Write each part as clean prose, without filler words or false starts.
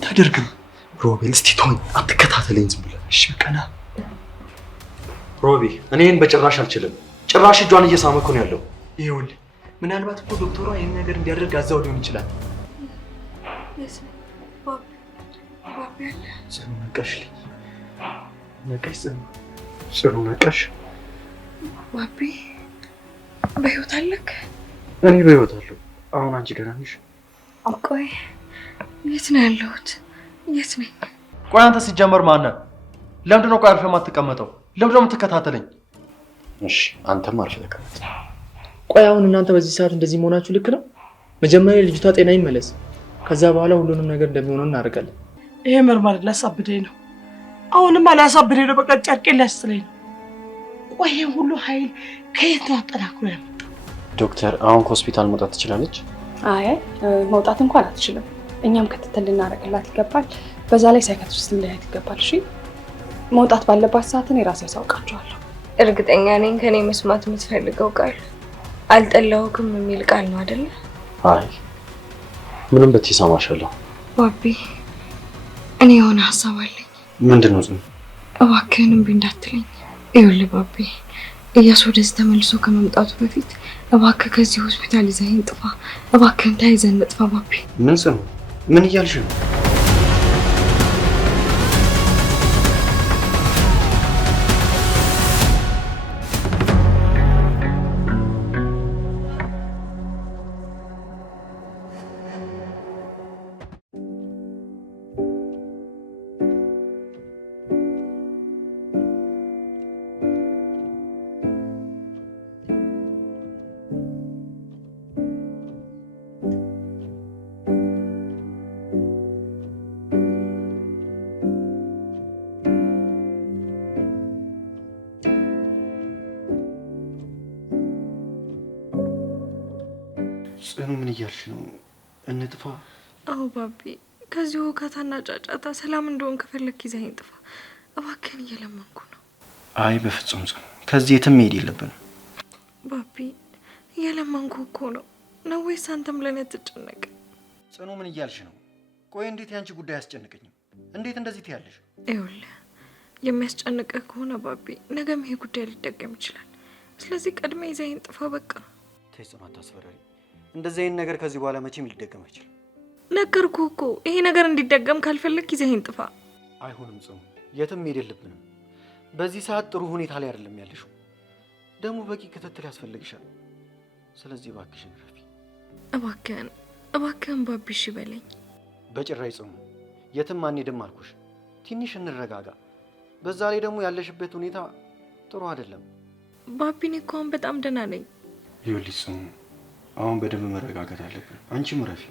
ታደርግም? ሮቤል እስቲ ተወኝ፣ አትከታተለኝ ዝም ብለህ እሺ። ቀና ሮቢ፣ እኔን በጭራሽ አልችልም። ጭራሽ እጇን እየሳመኩ ነው ያለው። ይኸውልህ ምናልባት እኮ ዶክተሯ ይሄን ነገር እንዲያደርግ አዛው ሊሆን ይችላል። ጽኑ ነቃሽ፣ ነቃሽ፣ ጽኑ ነቃሽ። ባቢ በህይወት አለክ? እኔ በህይወት አለሁ። አሁን አንቺ ደህና ነሽ? ቆይ የት ነው ያለሁት? የት ነኝ? ቆይ አንተ ሲጀመር ማነህ? ለምንድን ነው ቆይ አርፈህ የማትቀመጠው? ለምንድን ነው የምትከታተለኝ? እሺ አንተም አርፈህ ተቀመጥ። ቆይ አሁን እናንተ በዚህ ሰዓት እንደዚህ መሆናችሁ ልክ ነው? መጀመሪያ ልጅቷ ጤና ይመለስ፣ ከዛ በኋላ ሁሉንም ነገር እንደሚሆነው እናደርጋለን። ይሄ መርማር ሊያሳብደኝ ነው። አሁንም አላሳብደኝ ነው፣ በቃ ጨርቄን ሊያስጥለኝ ነው። ቆይ ይሄን ሁሉ ኃይል ከየት ነው አጠናክሮ ያመጣው? ዶክተር አሁን ከሆስፒታል መውጣት ትችላለች? አይ መውጣት እንኳን አትችልም። እኛም ክትትል ልናደርግላት ይገባል። በዛ ላይ ሳይካትሪስት ልናያት ይገባል። እሺ መውጣት ባለባት ሰዓት እኔ ራሴ ያሳውቃቸዋለሁ። እርግጠኛ ነኝ ከኔ መስማት የምትፈልገው ቃል አልጠላሁክም የሚል ቃል ነው አይደለ? አይ ምንም ብትሰማሻለሁ። ባቢ እኔ የሆነ ሀሳብ አለኝ። ምንድን ነው? እባክህን እምቢ እንዳትለኝ። ይኸውልህ ባቢ እያሱ ወደዚህ ተመልሶ ከመምጣቱ በፊት እባክህ ከዚህ ሆስፒታል ይዘኸኝ ጥፋ። እባክህን ተያይዘን እንጥፋ ባቢ። ምን ጽኑ? ምን እያልሽ ነው? ጽኑ ምን እያልሽ ነው? እንጥፋ? አዎ ባቢ፣ ከዚሁ ከታና ጫጫታ ሰላም እንደሆን ከፈለክ ይዘኸኝ ጥፋ እባክህን፣ እየለመንኩ ነው። አይ በፍጹም ጽኑ፣ ከዚህ የትም መሄድ የለብንም። ባቢ እየለመንኩ እኮ ነው። ነው ወይስ አንተም ለእኔ አትጨነቅ? ጽኑ ምን እያልሽ ነው? ቆይ እንዴት ያንቺ ጉዳይ አያስጨንቀኝም? እንዴት እንደዚህ ትያለሽ? ይኸውልህ የሚያስጨንቅህ ከሆነ ባቢ ነገም ይሄ ጉዳይ ሊደገም ይችላል። ስለዚህ ቀድሜ ይዘኸኝ ጥፋ በቃ። ተይ ጽኑ አታስፈራሪ። እንደዚህ አይነት ነገር ከዚህ በኋላ መቼም ሊደገም አይችልም። ነገርኩህ እኮ ይሄ ነገር እንዲደገም ካልፈለክ ይዘኸኝ ጥፋ። አይሆንም ጽኑ፣ የትም መሄድ የለብንም። በዚህ ሰዓት ጥሩ ሁኔታ ላይ አይደለም ያለሽው። ደግሞ በቂ ክትትል ያስፈልግሻል። ስለዚህ እባክሽን ረፊ። እባክህን ባቢ እሺ በለኝ። በጭራሽ ጽኑ፣ የትም አንሄድም አልኩሽ። ትንሽ እንረጋጋ። በዛ ላይ ደግሞ ያለሽበት ሁኔታ ጥሩ አይደለም። ባቢ እኔ እኮ አሁን በጣም ደህና ነኝ። ይኸውልሽ ጽኑ፣ አሁን በደንብ መረጋጋት አለብን። አንቺም ረፊ።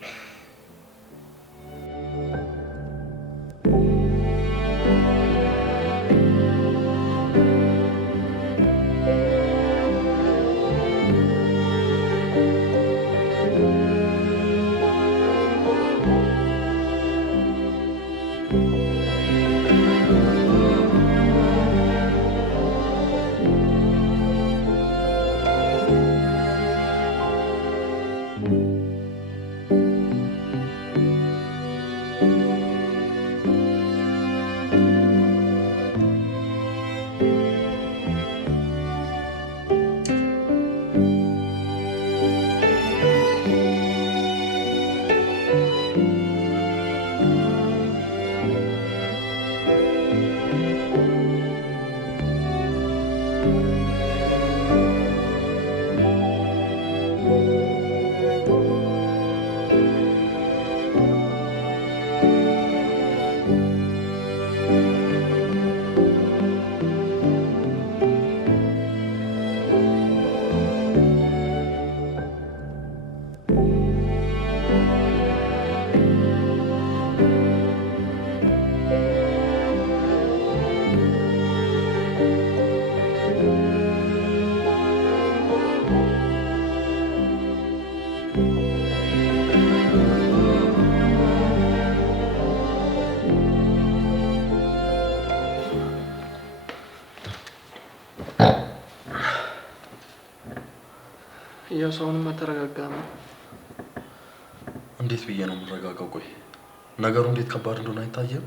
እያሱ አሁንም አልተረጋጋም። እንዴት ብዬ ነው የምረጋጋው? ቆይ ነገሩ እንዴት ከባድ እንደሆነ አይታየም?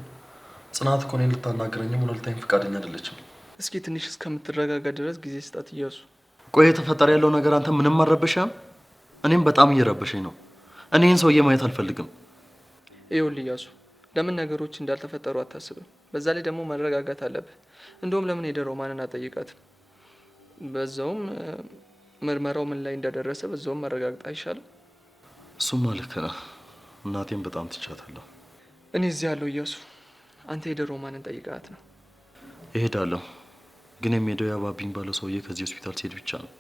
ጽናት እኮ እኔን ልታናግረኝም ሆነ ልታይም ፈቃደኛ አይደለችም። እስኪ ትንሽ እስከምትረጋጋ ድረስ ጊዜ ስጣት እያሱ። ቆይ የተፈጠረ ያለው ነገር አንተ ምንም አልረበሸህም? እኔም በጣም እየረበሸኝ ነው። እኔ ይህን ሰውዬ ማየት አልፈልግም። ይኸውልህ እያሱ፣ ለምን ነገሮች እንዳልተፈጠሩ አታስብም? በዛ ላይ ደግሞ መረጋጋት አለብህ። እንደውም ለምን ሄደህ ሮማንን አትጠይቃትም? በዛውም ምርመራው ምን ላይ እንደደረሰ በዛውም መረጋግጥ አይሻልም? እሱማ ልክ ነህ። እናቴም በጣም ትቻታለሁ። እኔ እዚህ ያለው እያሱ፣ አንተ ሄደህ ሮማንን ጠይቃት ነው። እሄዳለሁ፣ ግን የሚሄደው ያ ባቢኝ ባለው ሰውዬ ከዚህ ሆስፒታል ሲሄድ ብቻ ነው።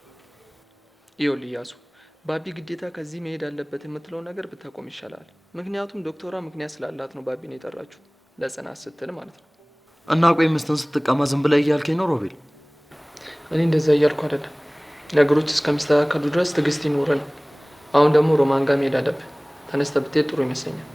ይኸውልህ እያሱ፣ ባቢ ግዴታ ከዚህ መሄድ አለበት የምትለው ነገር ብታቆም ይሻላል። ምክንያቱም ዶክተሯ ምክንያት ስላላት ነው ባቢን የጠራችሁ፣ ለጽናት ስትል ማለት ነው። እና ቆይ ሚስትን ስትቀማ ዝም ብለህ እያልከኝ ነው ሮቤል? እኔ እንደዛ እያልኩ አይደለም። ነገሮች እስከሚስተካከሉ ድረስ ትዕግስት ይኖር ነው። አሁን ደግሞ ሮማን ጋር መሄድ አለብህ። ተነስተህ ብትሄድ ጥሩ ይመስለኛል።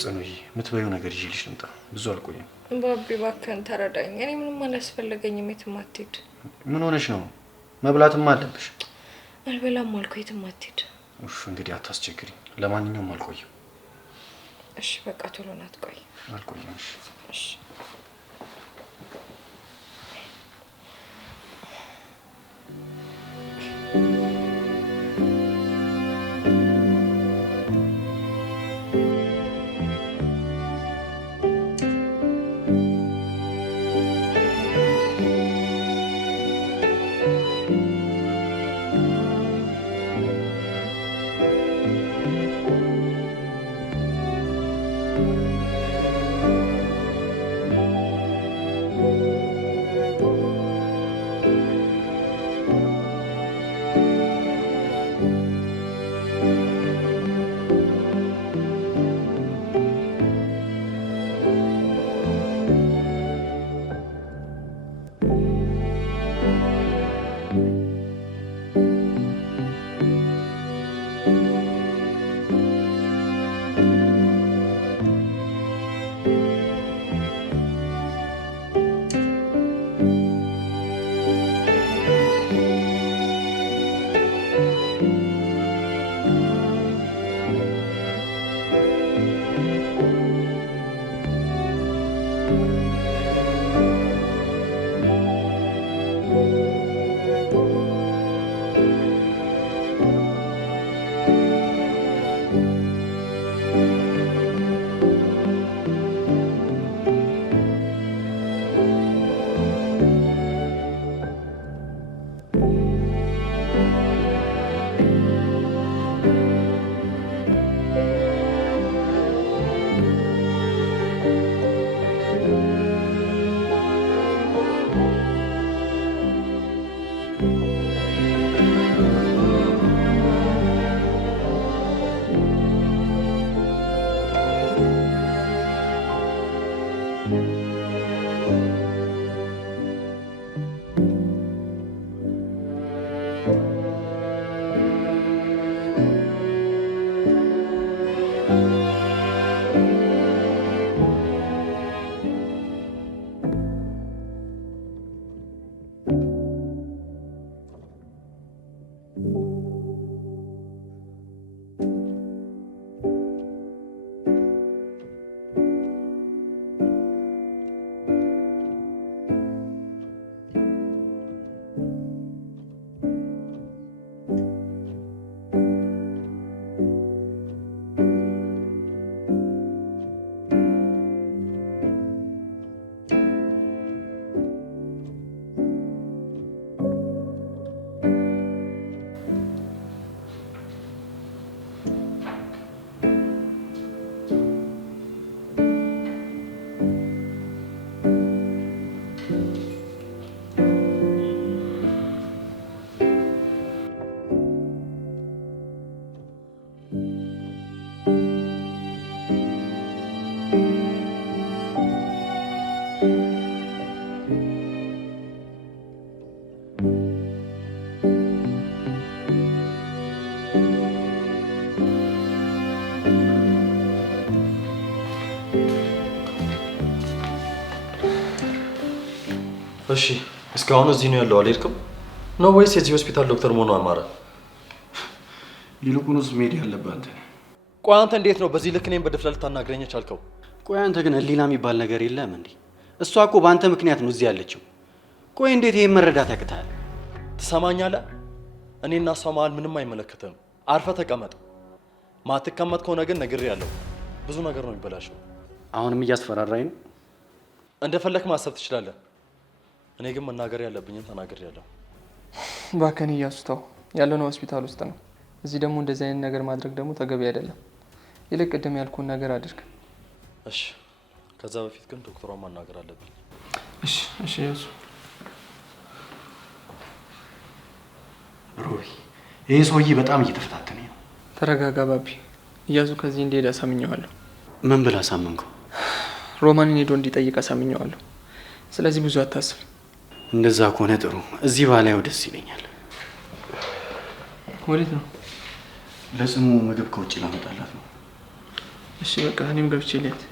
ጽኑዬ የምትበይው ነገር ይዤልሽ ልምጣ። ብዙ አልቆይም። ባቢ እባክህን ተረዳኝ። እኔ ምንም አላስፈለገኝም። የትም አትሄድ። ምን ሆነሽ ነው? መብላትም አለብሽ። አልበላም አልኩ። የትም አትሄድ። እሺ እንግዲህ አታስቸግሪኝ። ለማንኛውም አልቆይም። እሺ በቃ ቶሎ ና። አትቆይ። አልቆይም። እሺ እሺ እሺ እስካሁን እዚህ ነው ያለው አልሄድክም ነው ወይስ የዚህ ሆስፒታል ዶክተር መሆኑ አማረ? ይልቁንስ መሄድ ያለብህ አንተ ነህ። ቆይ አንተ እንዴት ነው በዚህ ልክ እኔን በድፍረት ልታናግረኝ ቻልከው? ቆይ አንተ ግን ህሊና የሚባል ነገር የለም እንዴ? እሷ እኮ በአንተ ምክንያት ነው እዚህ ያለችው። ቆይ እንዴት ይሄን መረዳት ያቅታል? ትሰማኛለህ? እኔና እሷ መሀል ምንም አይመለከተም። አርፈ ተቀመጥ። ማትቀመጥ ከሆነ ግን ነግሬያለሁ፣ ብዙ ነገር ነው የሚበላሸው። አሁንም እያስፈራራኝ ነው። እንደፈለክ ማሰብ ትችላለህ። እኔ ግን መናገር ያለብኝን ተናግሬያለሁ። እባክህን እያሱ ተው፣ ያለነው ሆስፒታል ውስጥ ነው። እዚህ ደግሞ እንደዚህ አይነት ነገር ማድረግ ደግሞ ተገቢ አይደለም። ይልቅ ቅድም ያልኩህን ነገር አድርግ። እሺ፣ ከዛ በፊት ግን ዶክተሯን ማናገር አለብኝ። እሺ እያሱ። ሮቢ፣ ይህ ሰውዬ በጣም እየተፈታተነኝ ነው። ተረጋጋ ባቢ። እያሱ ከዚህ እንዲሄድ አሳምኘዋለሁ። ምን ብለህ አሳመንከው? ሮማንን ሄዶ እንዲጠይቅ አሳምኘዋለሁ። ስለዚህ ብዙ አታስብ። እንደዛ ከሆነ ጥሩ። እዚህ ባላየው ደስ ይለኛል። ወዴት ነው? ለጽሙ ምግብ ከውጭ ላመጣላት ነው። እሺ በቃ እኔም ገብቼ ልሄድ።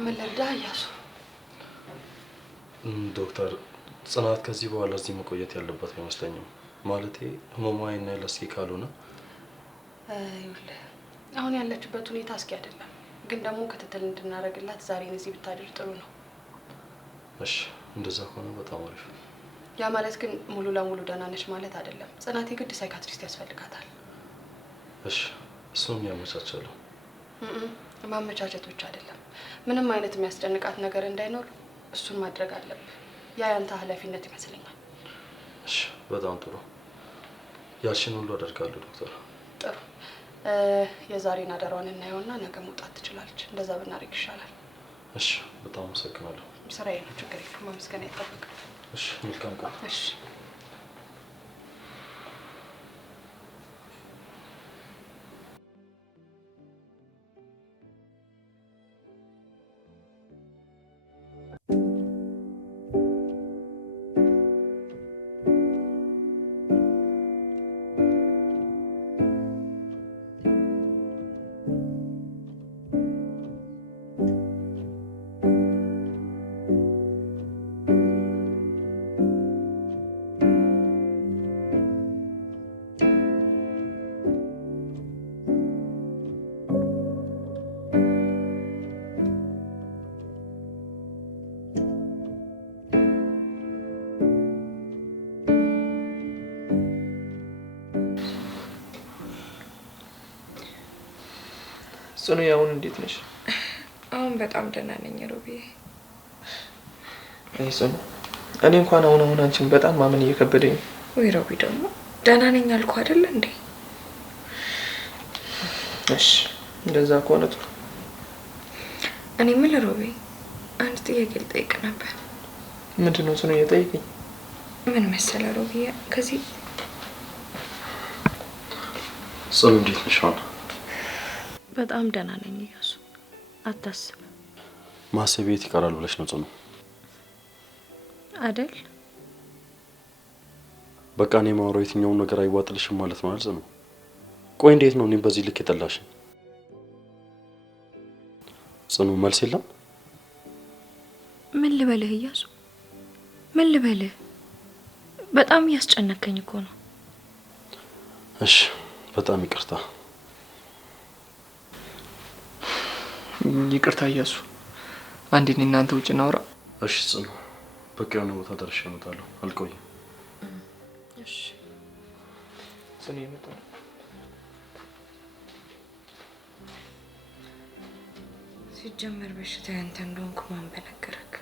ምን ልርዳህ እያሱ? ዶክተር ጽናት ከዚህ በኋላ እዚህ መቆየት ያለባት አይመስለኝም። ማለቴ ህመሟ ለስኪ ካልሆነ ይኸውልህ አሁን ያለችበት ሁኔታ እስኪ አይደለም፣ ግን ደግሞ ክትትል እንድናደርግላት ዛሬን እዚህ ብታድር ጥሩ ነው። እሺ እንደዛ ከሆነ በጣም አሪፍ። ያ ማለት ግን ሙሉ ለሙሉ ደህና ነች ማለት አይደለም። ጽናት የግድ ሳይካትሪስት ያስፈልጋታል። እሺ እሱን ያመቻቻለሁ። ማመቻቸት ብቻ አይደለም፣ ምንም አይነት የሚያስጨንቃት ነገር እንዳይኖር እሱን ማድረግ አለብህ። ያ ያንተ ኃላፊነት ይመስለኛል። እሺ በጣም ጥሩ። ያልሽን ሁሉ አደርጋለሁ ዶክተር። ጥሩ። የዛሬን አደሯን እናየውና ነገ መውጣት ትችላለች። እንደዛ ብናደርግ ይሻላል። እሺ በጣም አመሰግናለሁ። ስራዬ ነው፣ ችግር የለም። ማመስገን አይጠበቅም። እሺ መልካም ቀን። እሺ ጽኑ፣ አሁን እንዴት ነሽ? አሁን በጣም ደህና ነኝ ሮቢዬ። አይ ጽኑ፣ እኔ እንኳን አሁን አንቺን በጣም ማመን እየከበደኝ ነው። ወይ ሮቢ ደግሞ ደህና ነኝ አልኩ አይደል እንዴ? እሺ እንደዛ ከሆነ ጥሩ። እኔ ምን ሮቢ፣ አንድ ጥያቄ ልጠይቅ ነበር። ምንድን ነው ጽኑ? እየጠየቅኝ። ምን መሰለህ ሮቢዬ፣ ከዚህ ጽኑ እንዴት ነሽ አሁን? በጣም ደህና ነኝ እያሱ፣ አታስብ። ማሰብ የት ይቀራል ብለሽ ነው ጽኑ? አይደል በቃ እኔ ማውራው የትኛውን ነገር አይዋጥልሽም ማለት ነው አይደል ጽኑ? ቆይ እንዴት ነው እኔም በዚህ ልክ የጠላሽኝ? ጽኑ መልስ የለም? ምን ልበልህ እያሱ፣ ምን ልበልህ? በጣም እያስጨነከኝ እኮ ነው። እሺ በጣም ይቅርታ። ይቅርታ እያሱ፣ አንዴ እኔ እናንተ ውጭ እናውራ። እሺ ጽኑ፣ በቃ የሆነ ቦታ ደርሼ እመጣለሁ፣ አልቆይም። እሺ ጽኑ እየመጣሁ ነው። ሲጀመር በሽታ ያንተ እንደሆንኩ ማን በነገረክ?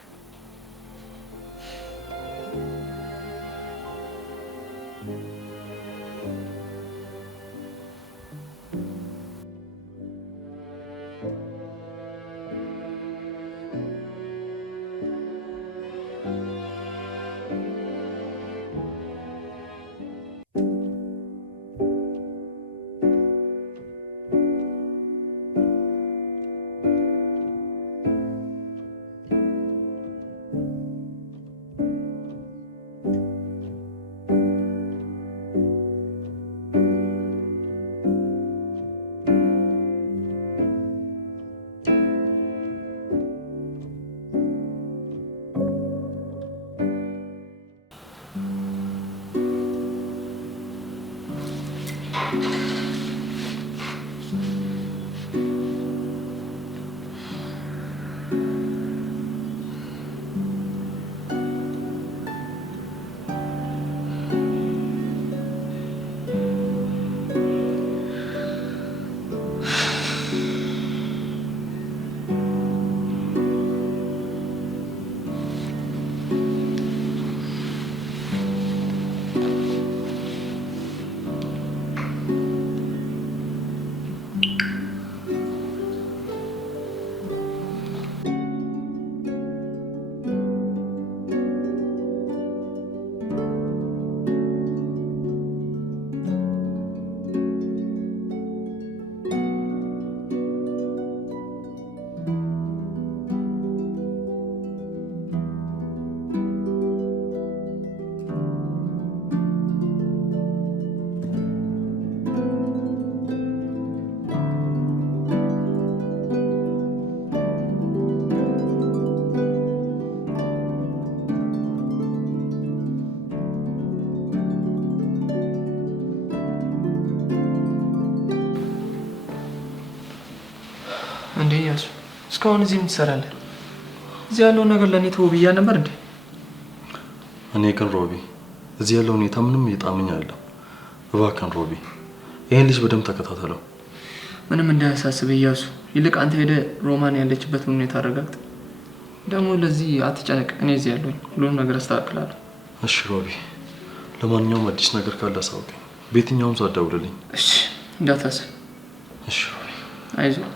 እስካሁን እዚህ ምን ትሰራለህ? እዚህ ያለውን ነገር ለኔ ተው ብያ ነበር እንዴ? እኔ ግን ሮቢ እዚህ ያለው ሁኔታ ምንም እየጣመኝ አይደለም። እባክህን ሮቢ ይሄን ልጅ በደንብ ተከታተለው። ምንም እንዳያሳስብ እያሱ። ይልቅ አንተ ሄደህ ሮማን ያለችበትን ሁኔታ አረጋግጥ። ደግሞ ለዚህ አትጨነቅ፣ እኔ እዚህ ያለሁኝ ሁሉንም ነገር አስተካክላለሁ። እሺ ሮቢ፣ ለማንኛውም አዲስ ነገር ካለ አሳውቀኝ። በየትኛውም ሰዓት ደውልልኝ። እሺ እንዳታስብ። እሺ ሮቢ፣ አይዞህ።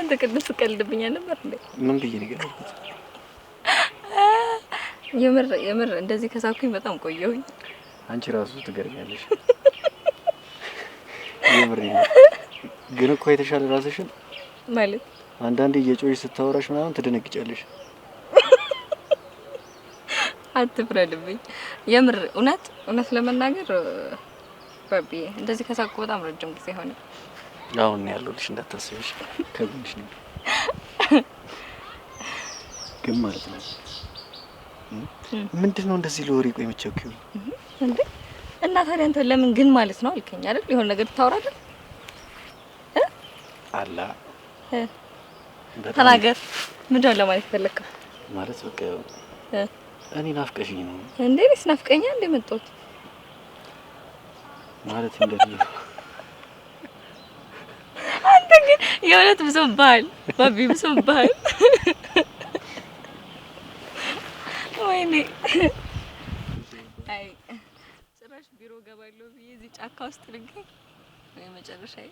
አንተ ቅድም ትቀልድብኛል ነበር እንዴ? ምን ብዬ ነገር? የምር እንደዚህ ከሳኩኝ በጣም ቆየሁኝ። አንቺ ራሱ ትገርሚያለሽ። የምር ግን እኮ የተሻለ ራስሽን ማለት አንዳንዴ እየጮሽ ስታወራሽ ምናምን ትደነግጫለሽ። አትፍረድብኝ። የምር እውነት ለመናገር ባቢ እንደዚህ ከሳኩ በጣም ረጅም ጊዜ ሆነ። አሁን ያለሁልሽ እንዳታስብሽ ከጎንሽ ነኝ። ግን ማለት ነው ምንድነው እንደዚህ ለወሬ ቆይ መቸኩኝ እንዴ? እና ታዲያ አንተ ለምን ግን ማለት ነው አልከኝ አይደል? የሆነ ነገር ታወራለህ አላ ተናገር። ምንድነው ለማለት ፈለከው? ማለት በቃ እኔ ናፍቀሽኝ ነው እንዴ? እኔስ ናፍቀኛ እንደ መጣሁት ማለት እንደዚህ አንተ ግን የእውነት ብሶብሃል ባቢ፣ ብሶብሃል። ወይኔ አይ ጭራሽ ቢሮ ገባለሁ ብዬ እዚህ ጫካ ውስጥ ልገኝ ወይ መጨረሻዬ።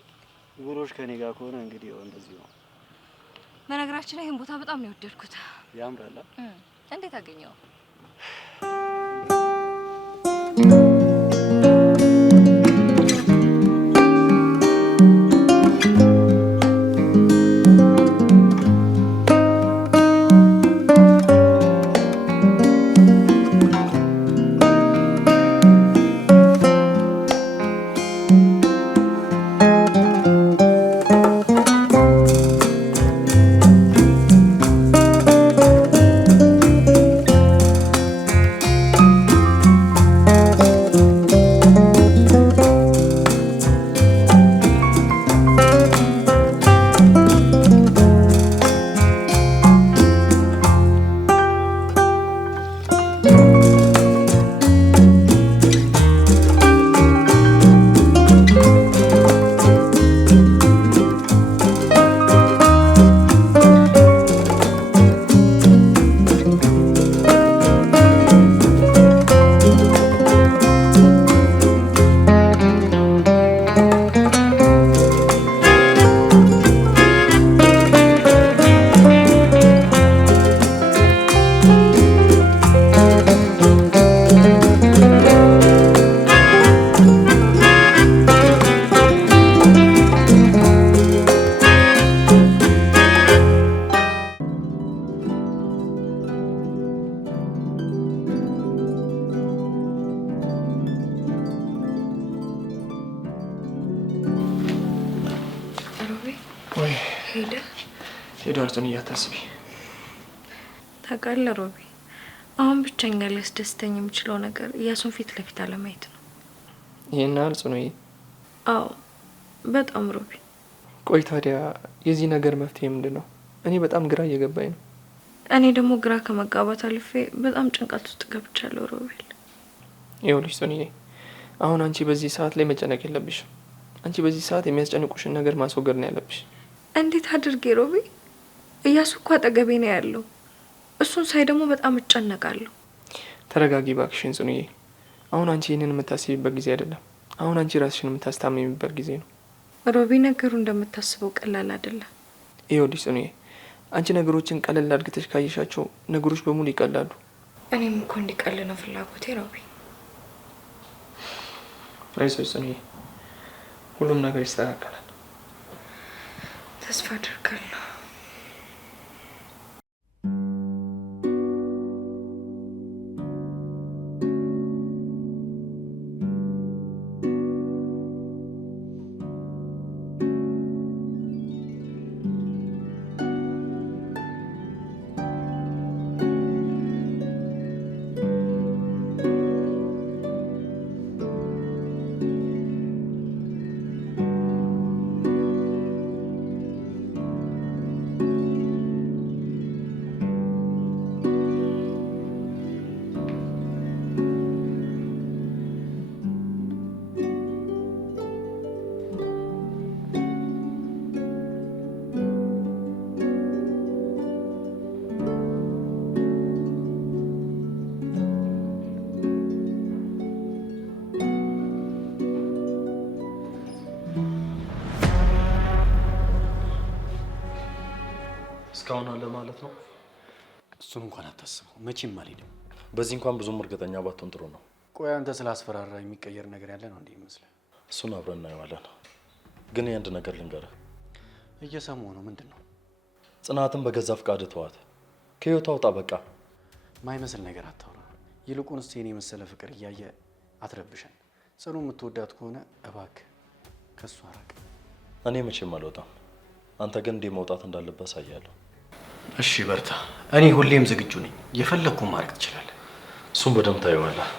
ጉሮሽ ከኔ ጋር ከሆነ እንግዲህ እንደዚህ ነው። በነገራችን ላይ ይሄን ቦታ በጣም ነው የወደድኩት። ያምራል። እንዴት አገኘው? ሄዷል። ጽኑ እያታስቢ ታውቃለህ ሮቢ፣ አሁን ብቸኛ ሊያስደስተኝ የሚችለው ነገር እያሱን ፊት ለፊት አለማየት ነው። ይሄን ያህል ጽኑዬ? አዎ በጣም ሮቢ። ቆይ ታዲያ የዚህ ነገር መፍትሄ ምንድን ነው? እኔ በጣም ግራ እየገባኝ ነው። እኔ ደግሞ ግራ ከመጋባት አልፌ በጣም ጭንቀት ውስጥ ገብቻለሁ ሮቤል። ይኸውልሽ ሶኒዬ፣ አሁን አንቺ በዚህ ሰዓት ላይ መጨነቅ የለብሽም። አንቺ በዚህ ሰዓት የሚያስጨንቁሽን ነገር ማስወገድ ነው ያለብሽ። እንዴት አድርጌ ሮቤ? እያሱ እኮ አጠገቤ ነው ያለው። እሱን ሳይ ደግሞ በጣም እጨነቃለሁ። ተረጋጊ እባክሽን ሶኒዬ። አሁን አንቺ ይህንን የምታስቢበት ጊዜ አይደለም። አሁን አንቺ ራስሽን የምታስታምሚበት ጊዜ ነው። ሮቤ፣ ነገሩ እንደምታስበው ቀላል አይደለም። ይኸውልሽ ሶኒዬ፣ አንቺ ነገሮችን ቀለል አድርገሽ ካየሻቸው ነገሮች በሙሉ ይቀላሉ። እኔም እኮ እንዲቀል ነው ፍላጎቴ ሮቤ። አይዞሽ ሶኒዬ፣ ሁሉም ነገር ይስተካከላል። ተስፋ አድርጋለሁ። እስካሁን አለ ማለት ነው። እሱን እንኳን አታስበው፣ መቼም አልሄድም። በዚህ እንኳን ብዙም እርግጠኛ ባትሆን ጥሩ ነው። ቆይ አንተ ስላስፈራራ የሚቀየር ነገር ያለ ነው እንዴ ይመስላል? እሱን አብረን እናየዋለን። ግን የአንድ ነገር ልንገርህ። እየሰማሁ ነው። ምንድን ነው? ጽናትን በገዛ ፍቃድ ተዋት፣ ከህይወቷ አውጣ። በቃ ማይመስል ነገር አታውራ። ይልቁንስ የኔ የመሰለ ፍቅር እያየ አትረብሸን። ጽኑ የምትወዳት ከሆነ እባክህ ከእሷ ራቅ። እኔ መቼም አልወጣም። አንተ ግን እንዴ መውጣት እንዳለበት አሳያለሁ። እሺ በርታ። እኔ ሁሌም ዝግጁ ነኝ። የፈለግኩን ማድረግ ትችላለህ። እሱም በደምብ ታየዋለህ።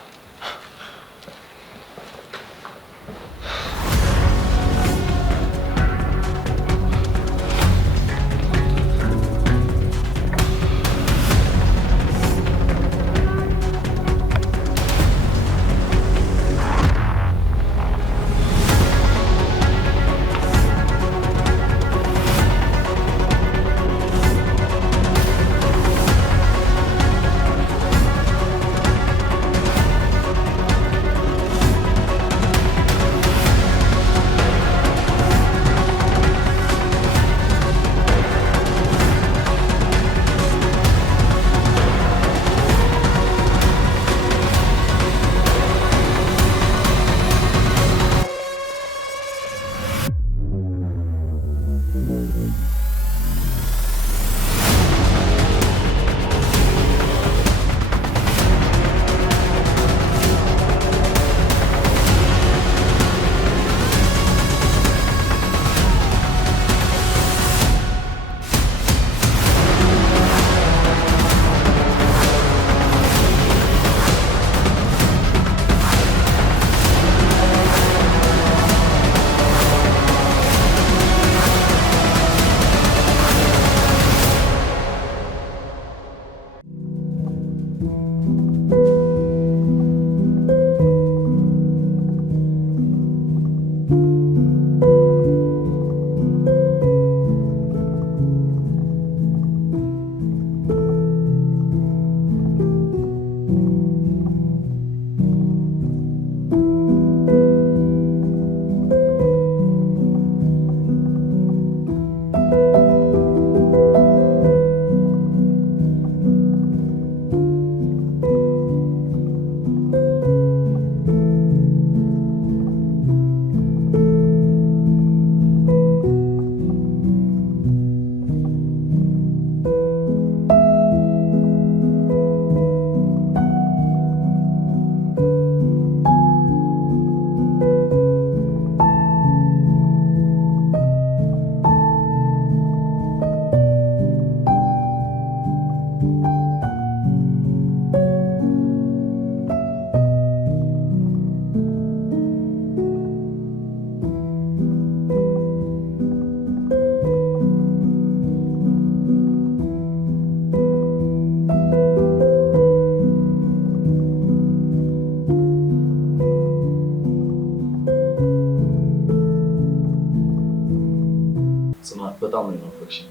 በጣም ነው የናፈቅሽኝ።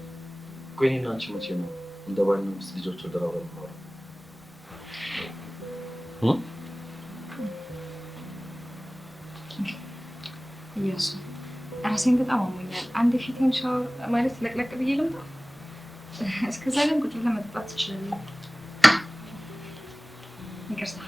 ቆይ እኔና አንቺ መቼ ነው እንደ ባልና ሚስት ልጆች ወደ አብረን ነው? እያሱ ራሴን በጣም አሞኛል። አንድ ፊቴን ሻወር ማለት ለቅለቅ ብዬ ልምጣ። እስከዛ ግን ቁጭ ብለህ መጠጣት ትችላለህ። ይቅርታ።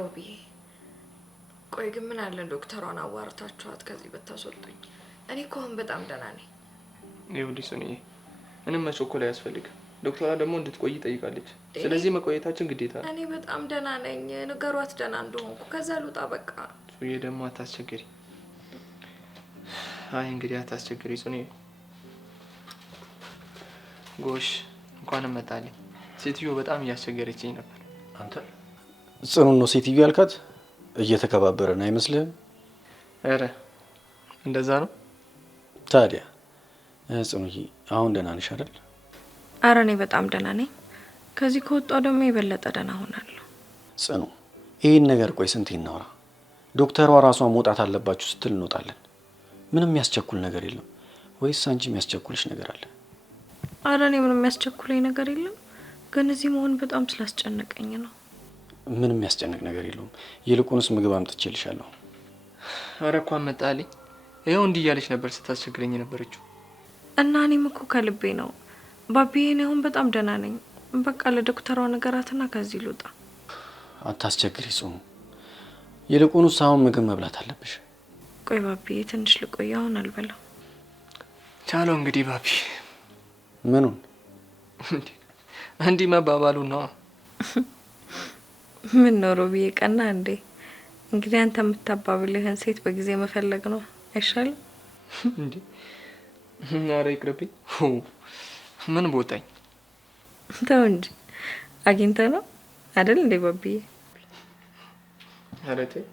ሮቢዬ ቆይ ግን ምን አለ ዶክተሯን አዋርታችኋት ከዚህ ብታስወጡኝ? እኔ እኮ አሁን በጣም ደህና ነኝ። ይኸውልሽ ሶኒዬ፣ ምንም መቸኮል አያስፈልግም። ዶክተሯ ደግሞ እንድትቆይ ጠይቃለች። ስለዚህ መቆየታችን ግዴታ ነው። እኔ በጣም ደህና ነኝ። ንገሯት ደህና እንደሆንኩ፣ ከዛ ልውጣ በቃ። ሶኒዬ ደግሞ አታስቸግሪ። አይ እንግዲህ አታስቸግሪ ሶኒዬ። ጎሽ እንኳንም መጣልኝ። ሴትዮ በጣም እያስቸገረችኝ ነበር። አንተ ጽኑ ነው ሴትዮ ያልካት? እየተከባበረን አይመስልህም? ኧረ እንደዛ ነው ታዲያ። ጽኑዬ አሁን ደህና ነሽ አይደል? አረ እኔ በጣም ደህና ነኝ። ከዚህ ከወጣሁ ደግሞ የበለጠ ደህና ሆናለሁ። ጽኑ ይህን ነገር ቆይ ስንት እናውራ። ዶክተሯ ራሷ መውጣት አለባችሁ ስትል እንወጣለን። ምንም የሚያስቸኩል ነገር የለም። ወይስ አንቺ የሚያስቸኩልሽ ነገር አለ? አረ እኔ ምንም የሚያስቸኩለኝ ነገር የለም፣ ግን እዚህ መሆን በጣም ስላስጨነቀኝ ነው። ምንም የሚያስጨንቅ ነገር የለውም። ይልቁንስ ምግብ አምጥቼልሻለሁ። ኧረ እንኳን መጣልኝ። ይኸው እንዲህ እያለች ነበር ስታስቸግረኝ የነበረችው። እና እኔም እኮ ከልቤ ነው ባቢዬ። እኔ አሁን በጣም ደህና ነኝ። በቃ ለዶክተሯ ነገራትና ከዚህ ልውጣ። አታስቸግሪ ጽኑ። ይልቁንስ አሁን ምግብ መብላት አለብሽ። ቆይ ባቢዬ ትንሽ ልቆይ፣ አሁን አልበላም። ቻለው እንግዲህ ባቢ። ምኑን? እንዲህ መባባሉ ነው። ምን ነው ሮቢዬ ቀና እንዴ? እንግዲህ አንተ የምታባብልህን ሴት በጊዜ መፈለግ ነው አይሻልም እንዴ? ኧረ ይቅርብኝ። ምን ቦታኝ? ተው እንጂ አግኝተህ ነው አይደል እንዴ ባቢዬ? ኧረ ተይ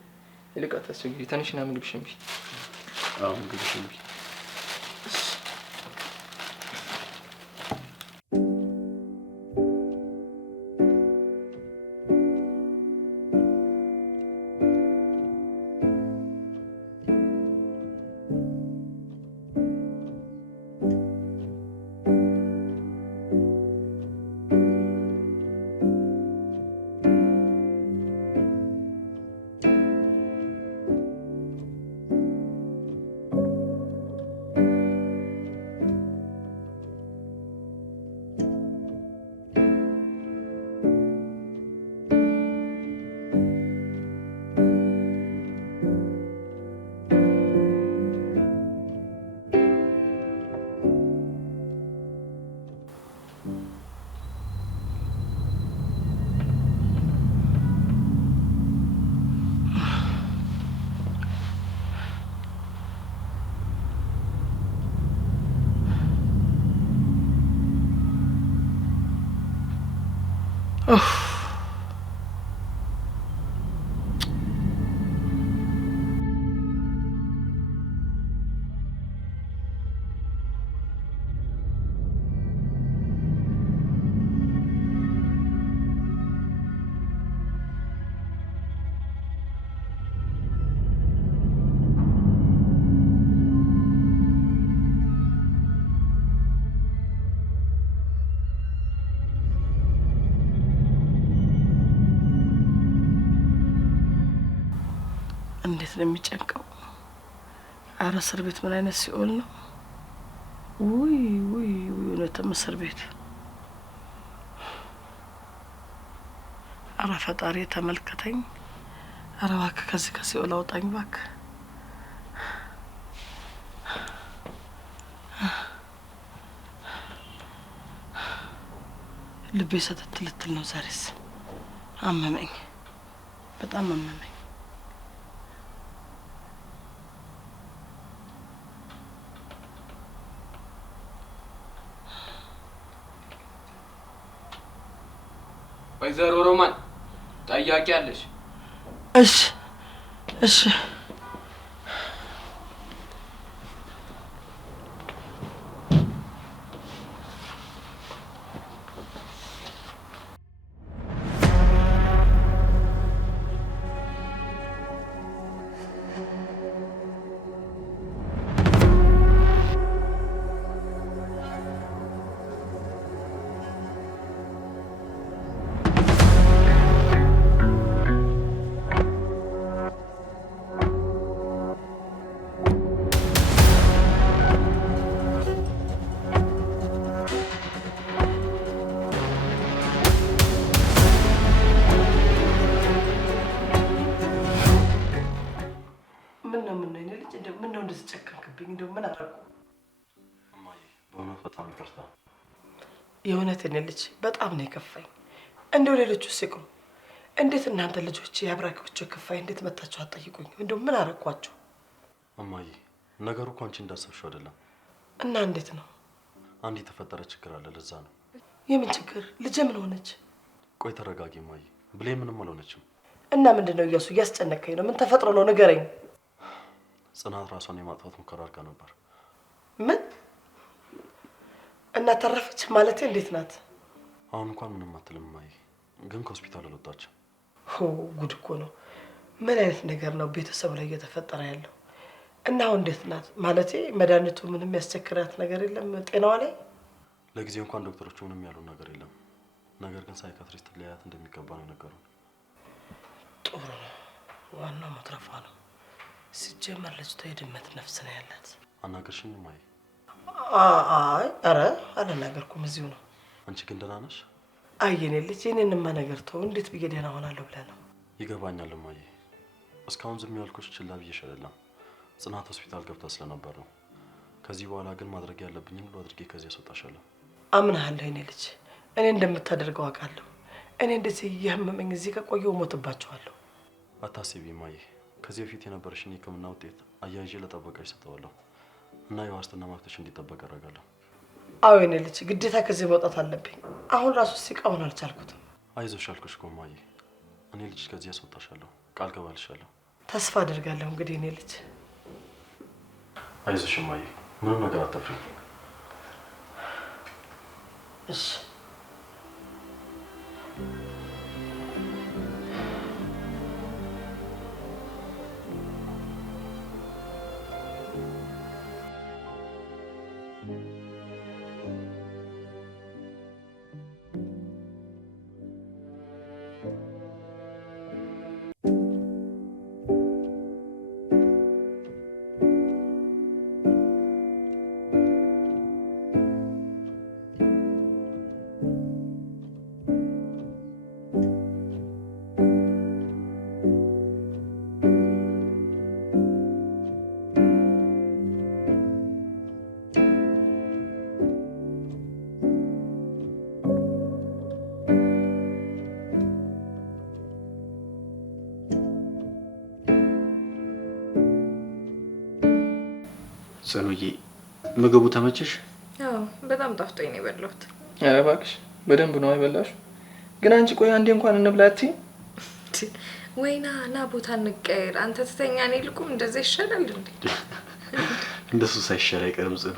ይልቅ አታስቸግሪ። ተነሽና ምግብሽን ብይ። አዎ ምግብሽን ብይ። ነው የሚጨንቀው። ኧረ እስር ቤት ምን አይነት ሲኦል ነው? ውይ ውይ ውይ! እውነትም እስር ቤት። ኧረ ፈጣሪ ተመልከተኝ። ኧረ እባክህ ከዚህ ከሲኦል አውጣኝ እባክህ። ልቤ ሰተት ልትል ነው ዛሬስ። አመመኝ፣ በጣም አመመኝ። ወይዘሮ ሮማን ጠያቂ አለሽ? እሺ እሺ። ምነው እንደዚህ ጨከንክብኝ? እንደው ምን አደረኩ? እማዬ በእውነት በጣም ይቅርታ። የእውነት እኔ ልጅ በጣም ነው የከፋኝ። እንደው ሌሎቹ ሲቅሩ እንዴት እናንተ ልጆች የአብራኪዎቹ ክፋይ እንዴት መጣችሁ አትጠይቁኝ? እንደው ምን አደረኳችሁ? እማዬ ነገሩ እኮ አንቺ እንዳሰብሽው አይደለም። እና እንዴት ነው? አንድ የተፈጠረ ችግር አለ፣ ለዛ ነው። የምን ችግር? ልጄ ምን ሆነች? ቆይ ተረጋጊ እማዬ። ብሌን ምንም አልሆነችም። እና ምንድን ነው እያሱ? እያስጨነቀኝ ነው። ምን ተፈጥሮ ነው? ንገረኝ። ጽናት ራሷን የማጥፋት ሙከራ አድርጋ ነበር። ምን? እና ተረፈች ማለቴ? እንዴት ናት? አሁን እንኳን ምንም አትልም እማዬ፣ ግን ከሆስፒታል አልወጣችም። ጉድ እኮ ነው። ምን አይነት ነገር ነው ቤተሰብ ላይ እየተፈጠረ ያለው? እና አሁን እንዴት ናት? ማለቴ መድኃኒቱ ምንም ያስቸግራት ነገር የለም ጤናዋ ላይ? ለጊዜው እንኳን ዶክተሮቹ ምንም ያሉ ነገር የለም። ነገር ግን ሳይካትሪስት ሊያያት እንደሚገባ ነው የነገሩን። ጥሩ ነው። ዋናው መትረፏ ነው። ሲጀመር ልጅቷ የድመት ነፍስ ነው ያላት። አናገርሽኝ እማዬ? አይ ኧረ አልናገርኩም፣ እዚሁ ነው። አንቺ ግን ደህና ነሽ? አይ የኔ ልጅ የኔንማ ነገር ተው። እንዴት ብዬ ደህና ሆናለሁ ብለህ ነው? ይገባኛል እማዬ። እስካሁን ዝም ያልኩሽ ችላ ብዬሽ አይደለም። ጽናት ሆስፒታል ገብታ ስለነበር ነው። ከዚህ በኋላ ግን ማድረግ ያለብኝን ሁሉ አድርጌ ከዚህ ያስወጣሻለሁ። አምናለሁ የኔ ልጅ። እኔ እንደምታደርገው አውቃለሁ። እኔ እንደዚህ እያመመኝ እዚህ ከቆየሁ እሞትባቸዋለሁ። አታስቢ እማዬ። ከዚህ በፊት የነበረሽን የሕክምና ውጤት አያይዤ ለጠበቃሽ ሰጠዋለሁ እና የዋስትና መብትሽ እንዲጠበቅ አደርጋለሁ። አዎ የኔ ልጅ፣ ግዴታ ከዚህ መውጣት አለብኝ። አሁን ራሱ ሲቃውን አልቻልኩትም። አይዞሽ አልኩሽ እኮ እማዬ። እኔ ልጅ ከዚህ ያስወጣሻለሁ፣ ቃል ገባልሻለሁ። ተስፋ አደርጋለሁ። እንግዲህ እኔ ልጅ አይዞሽ እማዬ፣ ምንም ነገር አታፍሪ። እሺ ጽኑዬ፣ ምግቡ ተመቸሽ? አዎ በጣም ጣፍጦኝ ነው የበላሁት። ኧረ እባክሽ በደንብ ነው አይበላሽ። ግን አንቺ ቆይ አንዴ እንኳን እንብላ አትይም? ወይና ና ቦታ እንቀየር። አንተ ትተኛ፣ እኔ ልቁም። እንደዛ ይሻላል እንዴ? እንደሱ ሳይሻል አይቀርም ጽኑ።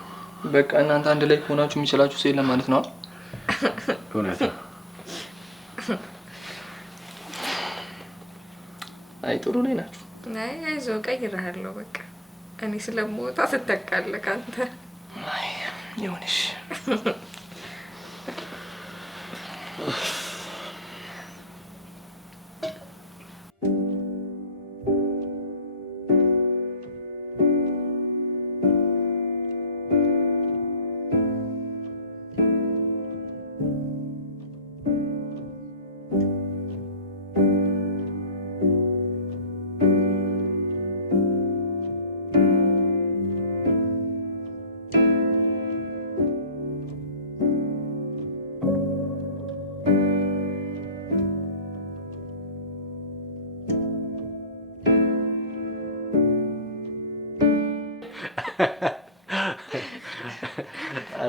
በቃ እናንተ አንድ ላይ ሆናችሁ የሚችላችሁ ሰው የለም ማለት ነው። እውነት ነው። አይ ጥሩ ላይ ናችሁ። አይ አይዞህ እቀይርሃለሁ። በቃ እኔ ስለምወጣ ትተካለህ አንተ። አይ ይሁንሽ።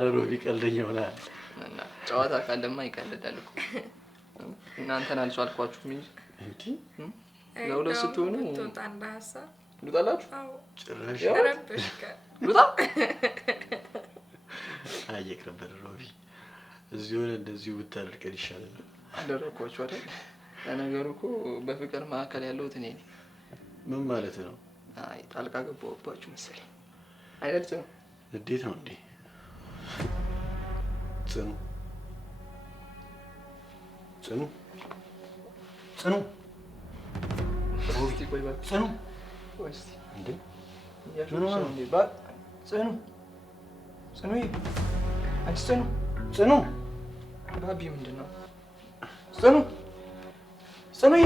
ኧረ ሮቢ ቀልደኛ ሆነሃል። ጨዋታ ካለማ ይቀልዳል እኮ። እናንተን አልቻልኳችሁም እንጂ ለሁለት ስትሆኑ ትወጣ እንደ ሀሳብ ልውጣላችሁ። ጭራሽ ረብሽከ ልውጣ። አየቅርበት ሮቢ፣ እዚህ ሆነ እንደዚሁ ብታደርቀን ይሻላል። አደረኳችሁ አይደል? ለነገሩ እኮ በፍቅር መካከል ያለሁት እኔ ነኝ። ምን ማለት ነው? አይ ጣልቃ ገባሁባችሁ መሰለኝ አይደል? ጽኑ እንዴት ነው እንዴ? ጽኑ ጽኑ ጽኑ እስቲ ቆይ እባክህ ጽኑ ቆይ እስቲ እንዴ ምን ሆነ እንዴ? ጽኑ ጽኑዬ፣ አንቺ ጽኑ ጽኑ ባቢ ምንድን ነው? ጽኑ ጽኑዬ